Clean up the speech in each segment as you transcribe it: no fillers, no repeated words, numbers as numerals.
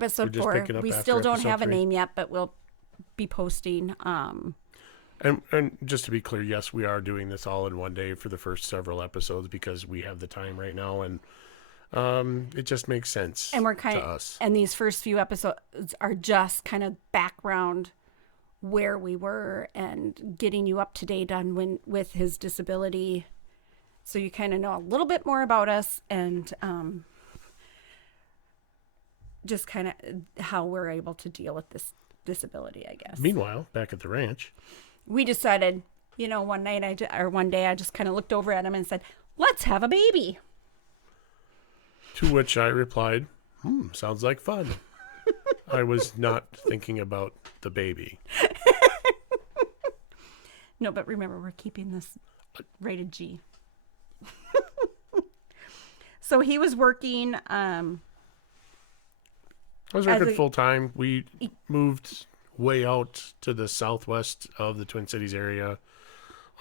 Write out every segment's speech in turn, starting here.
episode just 4. picking up We after still don't episode have a 3. name yet, but we'll be posting. And just to be clear, yes, we are doing this all in one day for the first several episodes because we have the time right now, and it just makes sense. And we're kind to of us. And these first few episodes are just kind of background where we were and getting you up to date on with his disability, so you kind of know a little bit more about us and just kind of how we're able to deal with this disability, I guess. Meanwhile, back at the ranch, We decided, one day I just kind of looked over at him and said, "Let's have a baby." to which I replied, sounds like fun. I was not thinking about the baby. No, but remember, we're keeping this rated G. So he was working. I was working full time. We moved way out to the southwest of the Twin Cities area.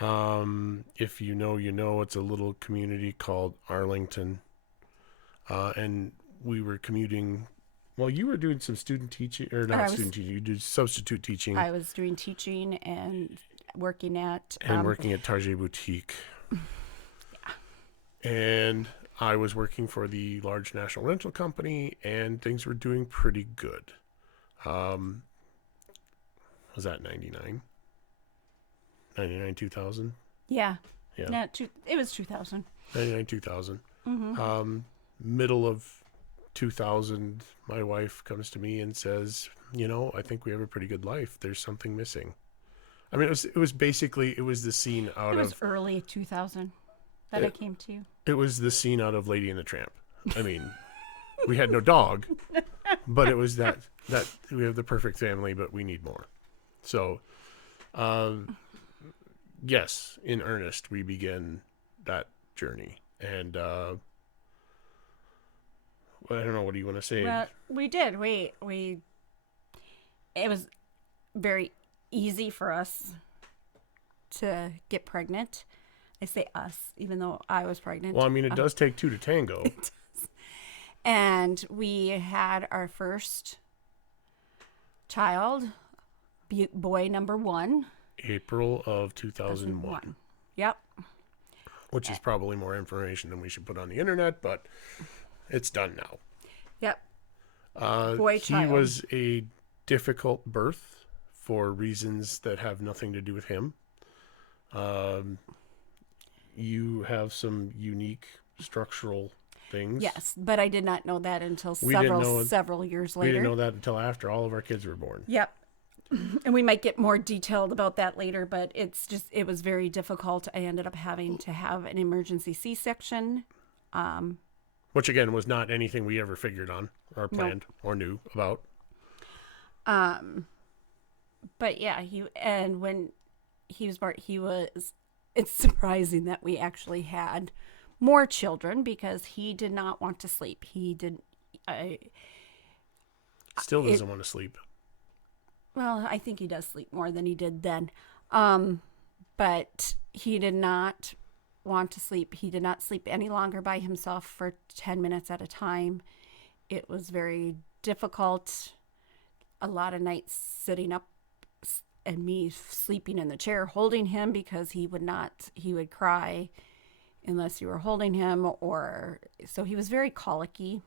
If you know, it's a little community called Arlington. And we were commuting. Well, you were doing some student teaching, or not student teaching. You did substitute teaching. I was doing teaching and working at Target Boutique. Yeah. And I was working for the large national rental company, and things were doing pretty good. Was that 99? 99, 2000? Yeah. Yeah. It was 2000. 99, 2000. Mm-hmm. Middle of 2000, my wife comes to me and says, I think we have a pretty good life. There's something missing. I mean, it was basically the scene out of... It was early 2000 that I came to. It was the scene out of Lady and the Tramp. I mean, we had no dog, but it was that we have the perfect family, but we need more. So, yes, in earnest, we begin that journey. And I don't know, what do you want to say? Well, we did. It was very easy for us to get pregnant. I say us, even though I was pregnant. Well, I mean, it does take two to tango. It does. And we had our first child, boy number 1. April of 2001. Yep. Which is probably more information than we should put on the internet, but it's done now. Yep. Boy child. He was a difficult birth for reasons that have nothing to do with him. You have some unique structural things. Yes, but I did not know that until several years later. We didn't know that until after all of our kids were born. Yep. And we might get more detailed about that later, but it was very difficult. I ended up having to have an emergency C-section. Which, again, was not anything we ever figured on or planned or knew about. But yeah, when he was born, it's surprising that we actually had more children because he did not want to sleep. He didn't. Still doesn't want to sleep. Well, I think he does sleep more than he did then. But he did not want to sleep. He did not sleep any longer by himself for 10 minutes at a time. It was very difficult. A lot of nights sitting up and me sleeping in the chair holding him because he would cry unless you were holding him, so he was very colicky.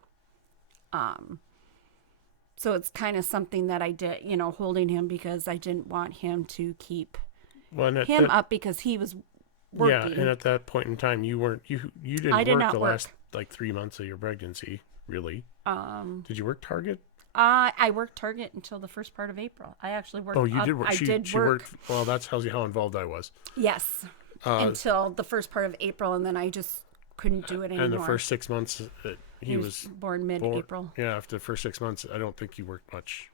So it's kind of something that I did, holding him because I didn't want him to keep him up because he was working. Yeah, and at that point in time, you didn't work the last 3 months of your pregnancy, really. Did you work Target? I worked Target until the first part of April. I actually worked. Oh, you did work. She work. Worked. Well, that tells you how involved I was. Yes, until the first part of April, and then I just couldn't do it anymore. And the first 6 months, he was born mid-April. Yeah, after the first 6 months, I don't think you worked much.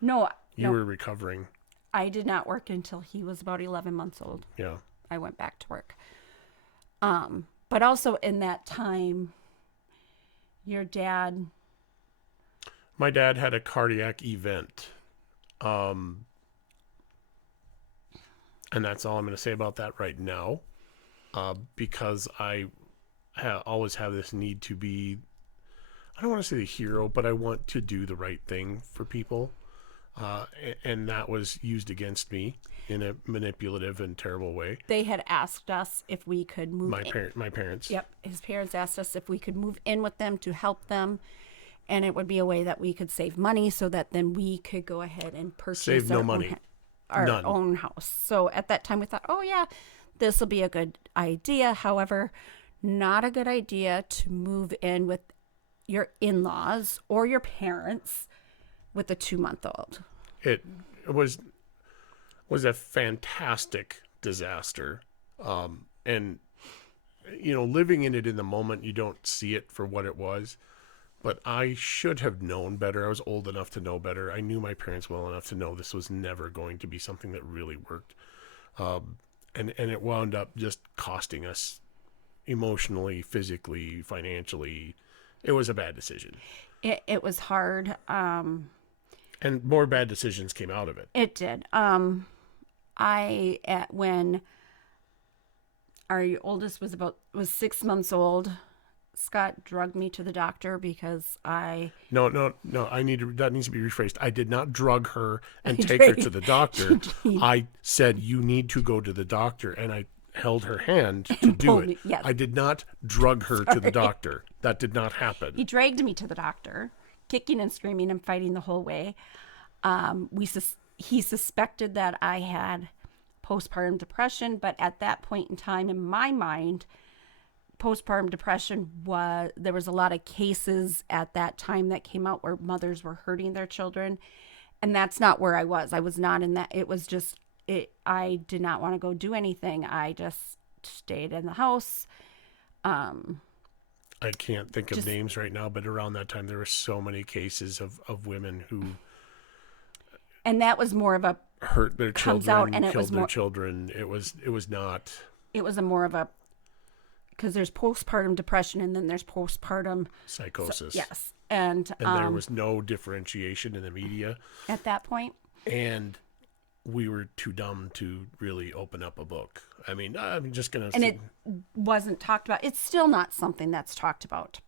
No, you were recovering. I did not work until he was about 11 months old. Yeah, I went back to work. But also in that time, your dad. My dad had a cardiac event. And that's all I'm going to say about that right now. Because I always have this need to be... I don't want to say the hero, but I want to do the right thing for people. And that was used against me in a manipulative and terrible way. They had asked us if we could move in. My parents. Yep. His parents asked us if we could move in with them to help them. And it would be a way that we could save money so that then we could go ahead and purchase Save no money. Our None. own house. So at that time we thought, oh yeah, this will be a good idea. However, not a good idea to move in with your in-laws or your parents with a 2-month-old. It was a fantastic disaster. And living in it in the moment, you don't see it for what it was. But I should have known better. I was old enough to know better. I knew my parents well enough to know this was never going to be something that really worked. And it wound up just costing us emotionally, physically, financially. It was a bad decision. It was hard. And more bad decisions came out of it. It did. When our oldest was 6 months old, Scott drugged me to the doctor because No. That needs to be rephrased. I did not drug her and take her to the doctor. I said, you need to go to the doctor. And I held her hand to do it. Yes. I did not drug her to the doctor. That did not happen. He dragged me to the doctor, kicking and screaming and fighting the whole way. He suspected that I had postpartum depression, but at that point in time, in my mind, postpartum depression there was a lot of cases at that time that came out where mothers were hurting their children, and that's not where I was. I was not in that. It was just I did not want to go do anything. I just stayed in the house. I can't think of names right now, but around that time there were so many cases of women who, and that was more of a hurt their comes children, out, and it killed was their more, children. It was not. It was a more of a, because there's postpartum depression and then there's postpartum psychosis. Yes, and there was no differentiation in the media at that point. And we were too dumb to really open up a book. I mean, I'm just gonna. And it wasn't talked about. It's still not something that's talked about.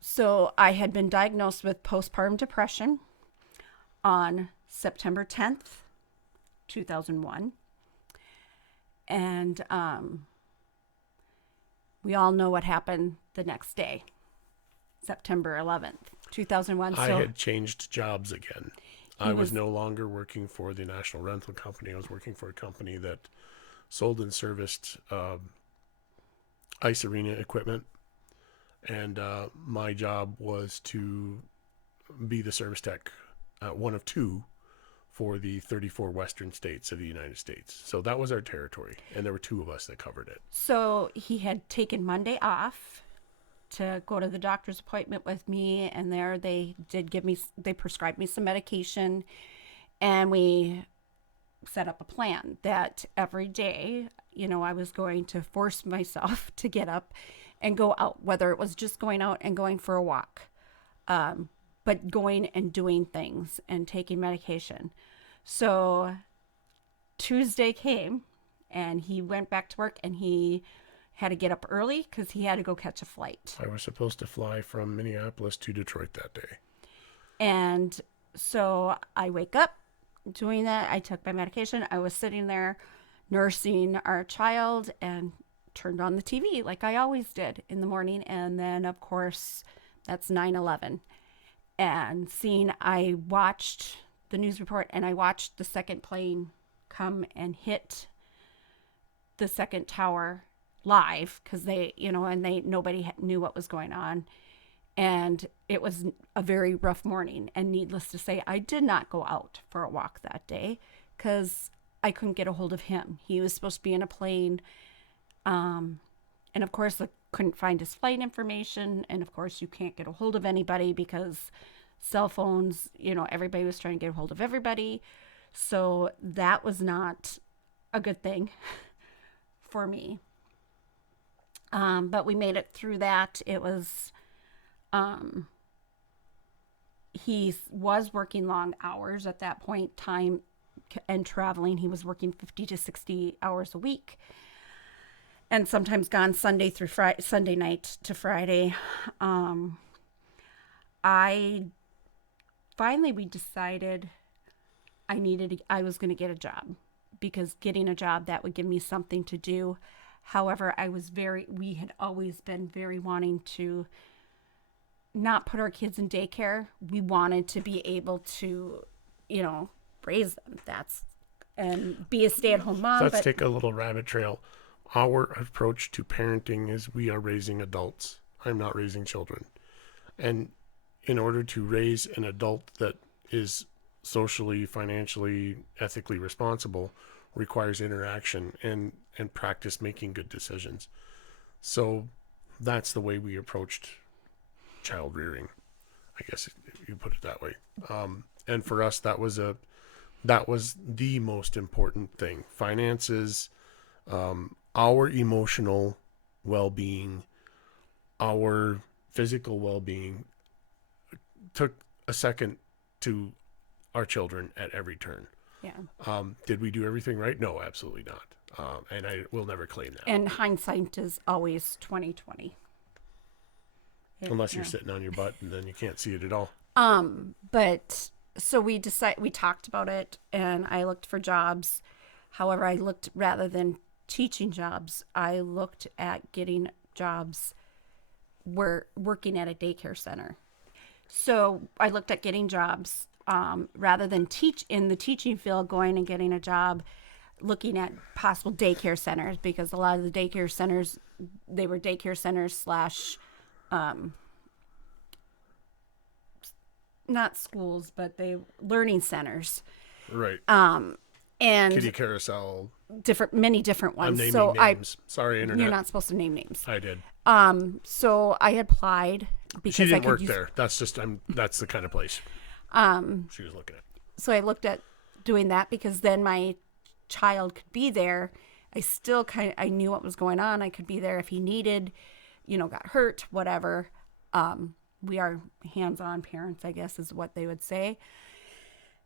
So I had been diagnosed with postpartum depression on September 10th, 2001. And we all know what happened the next day, September 11th, 2001. I had changed jobs again. I was no longer working for the National Rental Company. I was working for a company that sold and serviced ice arena equipment. And my job was to be the service tech, one of two, for the 34 western states of the United States. So that was our territory, and there were two of us that covered it. So he had taken Monday off to go to the doctor's appointment with me, and there they prescribed me some medication, and we set up a plan that every day, I was going to force myself to get up and go out, whether it was just going out and going for a walk, but going and doing things and taking medication. So Tuesday came and he went back to work, and he had to get up early because he had to go catch a flight. I was supposed to fly from Minneapolis to Detroit that day. And so I wake up doing that. I took my medication. I was sitting there nursing our child and turned on the TV like I always did in the morning. And then, of course, that's 9/11. And I watched the news report, and I watched the second plane come and hit the second tower live, because nobody knew what was going on. And it was a very rough morning. And needless to say, I did not go out for a walk that day because I couldn't get a hold of him. He was supposed to be in a plane. And of course, I couldn't find his flight information. And of course, you can't get a hold of anybody because cell phones, everybody was trying to get a hold of everybody. So that was not a good thing for me. But we made it through that. It was, he was working long hours at that point, time and traveling. He was working 50 to 60 hours a week, and sometimes gone Sunday night to Friday. I finally we decided I was going to get a job, because getting a job that would give me something to do. However, we had always been very wanting to not put our kids in daycare. We wanted to be able to, you know, raise them. And be a stay-at-home mom. Let's But take a little rabbit trail. Our approach to parenting is we are raising adults. I'm not raising children. And in order to raise an adult that is socially, financially, ethically responsible requires interaction and practice making good decisions. So that's the way we approached child rearing, I guess if you put it that way. And for us, that was the most important thing. Finances, our emotional well-being, our physical well-being took a second to our children at every turn. yeah. Did we do everything right? No, absolutely not. And I will never claim that. And hindsight is always 2020. Unless you're sitting on your butt and then you can't see it at all. But so we talked about it, and I looked for jobs. However, rather than teaching jobs, I looked at getting jobs working at a daycare center. So I looked at getting jobs, rather than teach in the teaching field, going and getting a job, looking at possible daycare centers, because a lot of the daycare centers, they were daycare centers slash, not schools, but learning centers. Right. And Kitty carousel. many different ones. I'm naming So names. Sorry, internet. you're not supposed to name names. I did. So I applied because She I didn't could work use, there. That's the kind of place she was looking at. So I looked at doing that, because then my child could be there. I knew what was going on. I could be there if he needed, got hurt, whatever. We are hands-on parents, I guess is what they would say.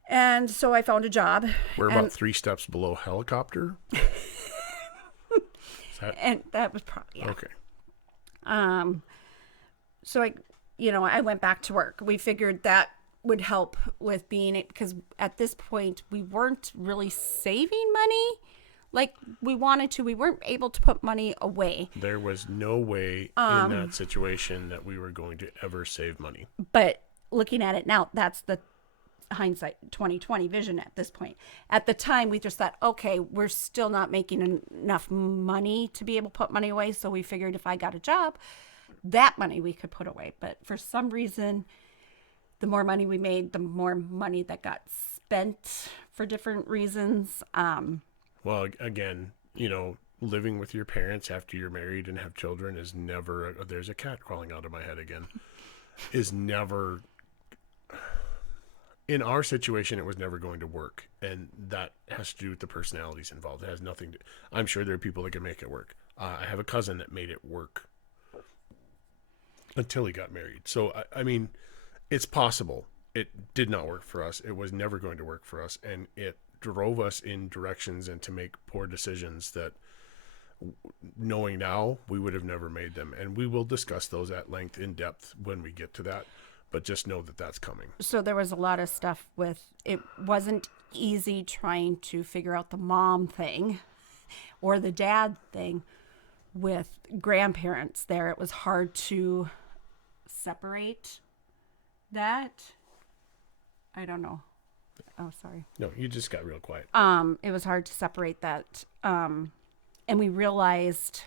And so I found a job. We're about 3 steps below helicopter. And that was probably, yeah. Okay. So I went back to work. We figured that would help with because at this point we weren't really saving money like we wanted to. We weren't able to put money away. There was no way in that situation that we were going to ever save money. But looking at it now, that's the hindsight 2020 vision at this point. At the time, we just thought, okay, we're still not making enough money to be able to put money away. So we figured if I got a job, that money we could put away. But for some reason, the more money we made, the more money that got spent for different reasons. Well, again, living with your parents after you're married and have children is never, there's a cat crawling out of my head again, is never, in our situation, it was never going to work. And that has to do with the personalities involved. It has nothing to, I'm sure there are people that can make it work. I have a cousin that made it work until he got married. So, I mean, it's possible. It did not work for us. It was never going to work for us. And it drove us in directions and to make poor decisions that, knowing now, we would have never made them. And we will discuss those at length in depth when we get to that. But just know that that's coming. So there was a lot of stuff it wasn't easy trying to figure out the mom thing or the dad thing with grandparents there. It was hard to separate that. I don't know. Oh, sorry. No, you just got real quiet. It was hard to separate that. And we realized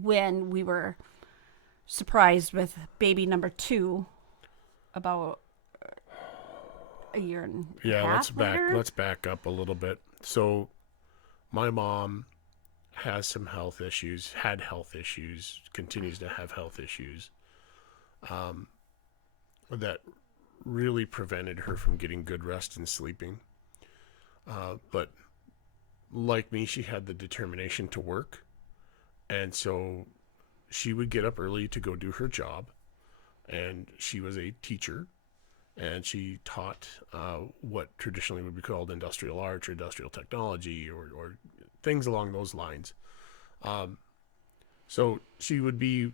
when we were surprised with baby number 2 about a year and a half later. Let's back up a little bit. So my mom has some health issues, had health issues, continues to have health issues, that really prevented her from getting good rest and sleeping. But like me, she had the determination to work. And so she would get up early to go do her job, and she was a teacher, and she taught what traditionally would be called industrial arts or industrial technology or things along those lines. So she would be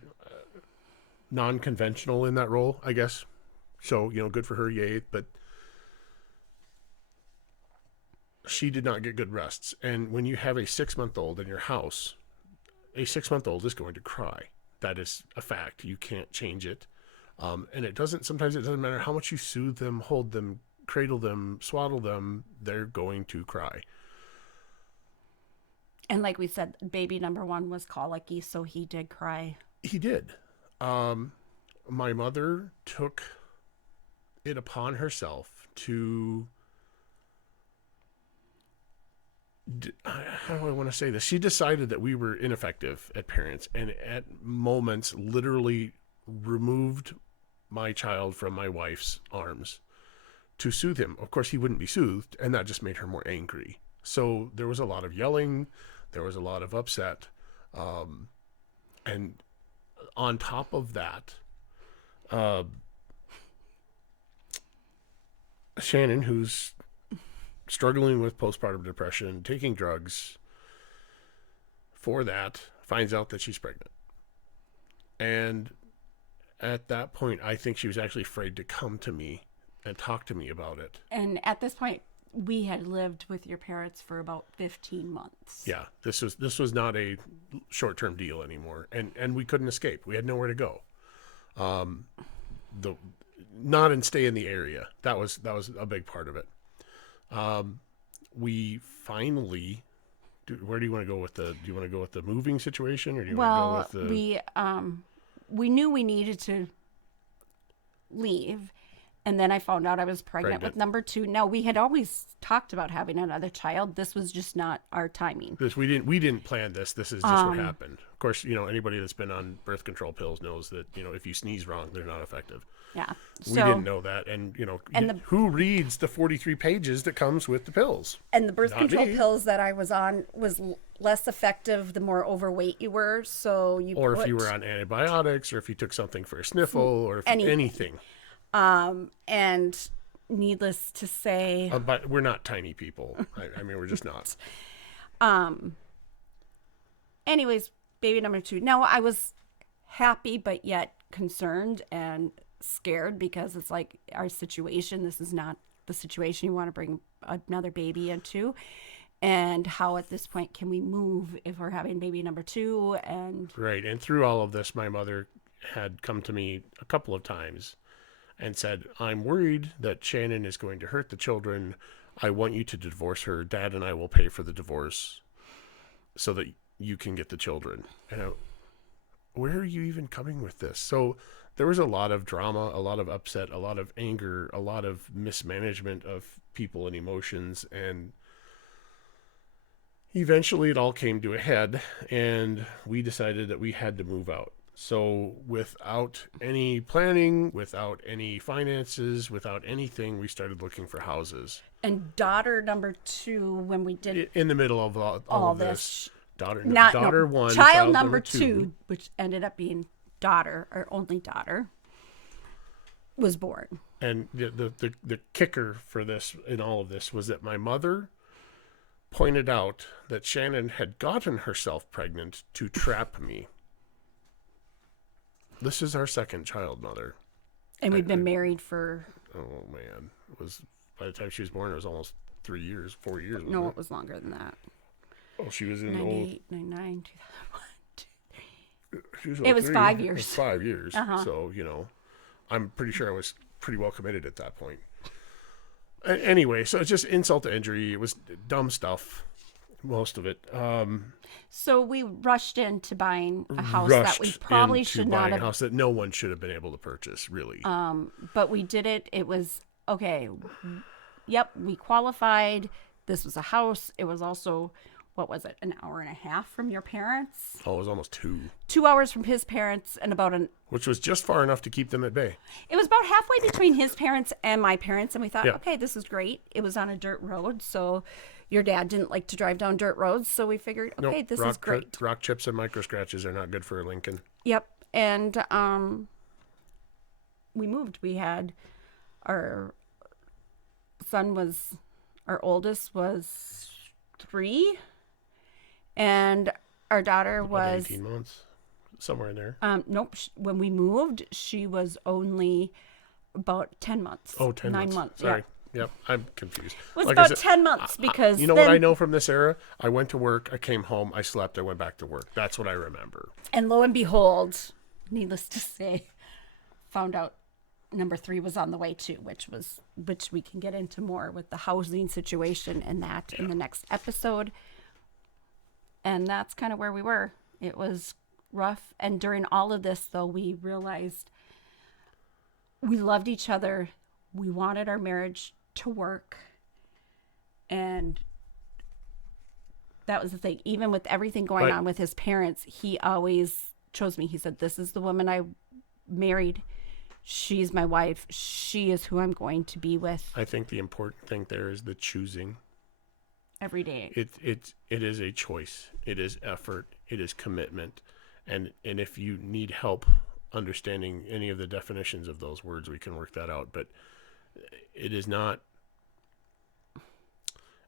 non-conventional in that role, I guess. So, good for her, yay. But she did not get good rests. And when you have a 6-month-old in your house, a 6-month-old is going to cry. That is a fact. You can't change it. And sometimes it doesn't matter how much you soothe them, hold them, cradle them, swaddle them, they're going to cry. And like we said, baby number 1 was colicky, so he did cry. He did. My mother took it upon herself to, how do I want to say this? She decided that we were ineffective at parents, and at moments literally removed my child from my wife's arms to soothe him. Of course, he wouldn't be soothed, and that just made her more angry. So there was a lot of yelling. There was a lot of upset. And on top of that, Shannon, who's struggling with postpartum depression, taking drugs for that, finds out that she's pregnant. And at that point, I think she was actually afraid to come to me and talk to me about it. And at this point, we had lived with your parents for about 15 months. Yeah, this was not a short-term deal anymore, and we couldn't escape. We had nowhere to go. Not and stay in the area. That was a big part of it. We finally. Where do you want to go with the? Do you want to go with the moving situation, or do you want to go with the? We knew we needed to leave. And then I found out I was pregnant with number 2. Now, we had always talked about having another child. This was just not our timing. We didn't plan this. This is just what happened. Of course, anybody that's been on birth control pills knows that, if you sneeze wrong, they're not effective. Yeah. We didn't know that. And, who reads the 43 pages that comes with the pills? And the birth control pills that I was on was less effective the more overweight you were. So if you were on antibiotics, or if you took something for a sniffle, or if anything. And needless to say, but we're not tiny people. I mean, we're just not. Anyways, baby number 2. Now, I was happy, but yet concerned and scared, because it's like our situation. This is not the situation you want to bring another baby into. And how at this point can we move if we're having baby number 2? And right. And through all of this, my mother had come to me a couple of times and said, I'm worried that Shannon is going to hurt the children. I want you to divorce her. Dad and I will pay for the divorce so that you can get the children. And where are you even coming with this? So there was a lot of drama, a lot of upset, a lot of anger, a lot of mismanagement of people and emotions. And eventually it all came to a head, and we decided that we had to move out. So without any planning, without any finances, without anything, we started looking for houses. And daughter number 2, when we did in the middle of all of this, daughter 1, child number 2, which ended up being daughter, our only daughter, was born. And the kicker for this in all of this was that my mother pointed out that Shannon had gotten herself pregnant to trap me. This is our second child, Mother. And we've been married for... Oh, man. It was, by the time she was born, it was almost 4 years. No, it was longer than that. Oh, she was in 98, 99, 2001. It was 5 years. It was 5 years. Uh-huh. So, I'm pretty sure I was pretty well committed at that point. Anyway, so it's just insult to injury. It was dumb stuff, most of it. So we rushed into buying a house that we probably should not have. A house that no one should have been able to purchase, really. But we did it. It was okay. Yep, we qualified. This was a house. It was also, what was it, an hour and a half from your parents? Oh, it was almost 2. 2 hours from his parents, and which was just far enough to keep them at bay. It was about halfway between his parents and my parents, and we thought, okay, this is great. It was on a dirt road, so your dad didn't like to drive down dirt roads, so we figured, okay, this is great. Rock chips and micro scratches are not good for a Lincoln. Yep, and we moved. We had our oldest was 3, and our daughter was 18 months. somewhere in there. Nope. When we moved, she was only about 10 months. Oh, 10 9 months. months. Sorry. Yeah. Yep, I'm confused. It was Like I about said, 10 months because you know then, what I know from this era? I went to work, I came home, I slept, I went back to work. That's what I remember. and lo and behold, needless to say, found out number 3 was on the way too, which we can get into more with the housing situation and that in the next episode. And that's kind of where we were. It was rough. And during all of this, though, we realized we loved each other. We wanted our marriage to work. And that was the thing. Even with everything going Right. on with his parents, he always chose me. He said, "This is the woman I married. She's my wife. She is who I'm going to be with I think the important thing there is the choosing. every day." It is a choice. It is effort. It is commitment. And if you need help understanding any of the definitions of those words, we can work that out. But it is not.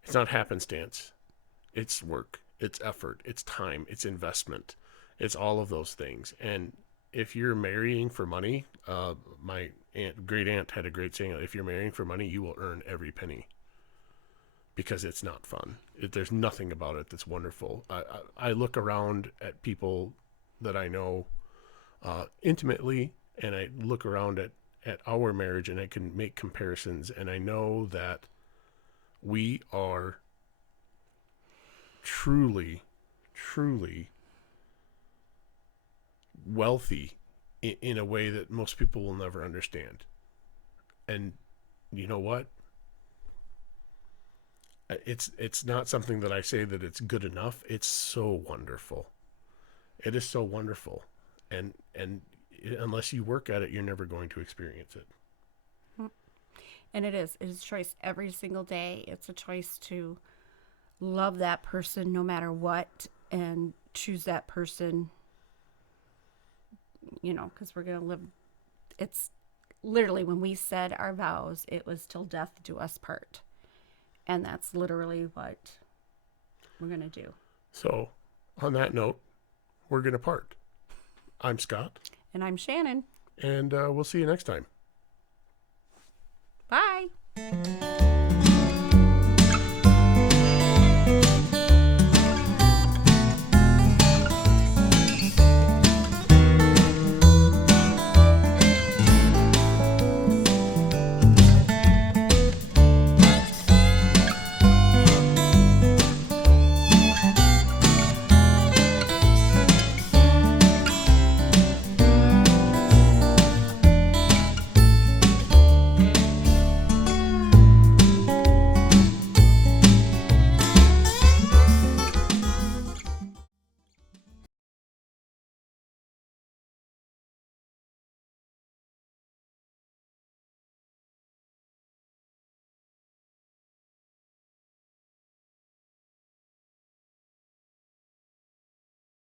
It's not happenstance. It's work. It's effort. It's time. It's investment. It's all of those things. And if you're marrying for money, my great aunt had a great saying: if you're marrying for money, you will earn every penny. Because it's not fun. There's nothing about it that's wonderful. I look around at people that I know intimately, and I look around at our marriage, and I can make comparisons, and I know that we are truly, truly wealthy in a way that most people will never understand. And you know what? It's not something that I say that it's good enough. It's so wonderful. It is so wonderful. And unless you work at it, you're never going to experience it. And it is. It is a choice every single day. It's a choice to love that person no matter what and choose that person, because we're going to live. It's literally when we said our vows, it was till death do us part. And that's literally what we're going to do. So, on that note, we're going to part. I'm Scott. And I'm Shannon. And we'll see you next time. Bye.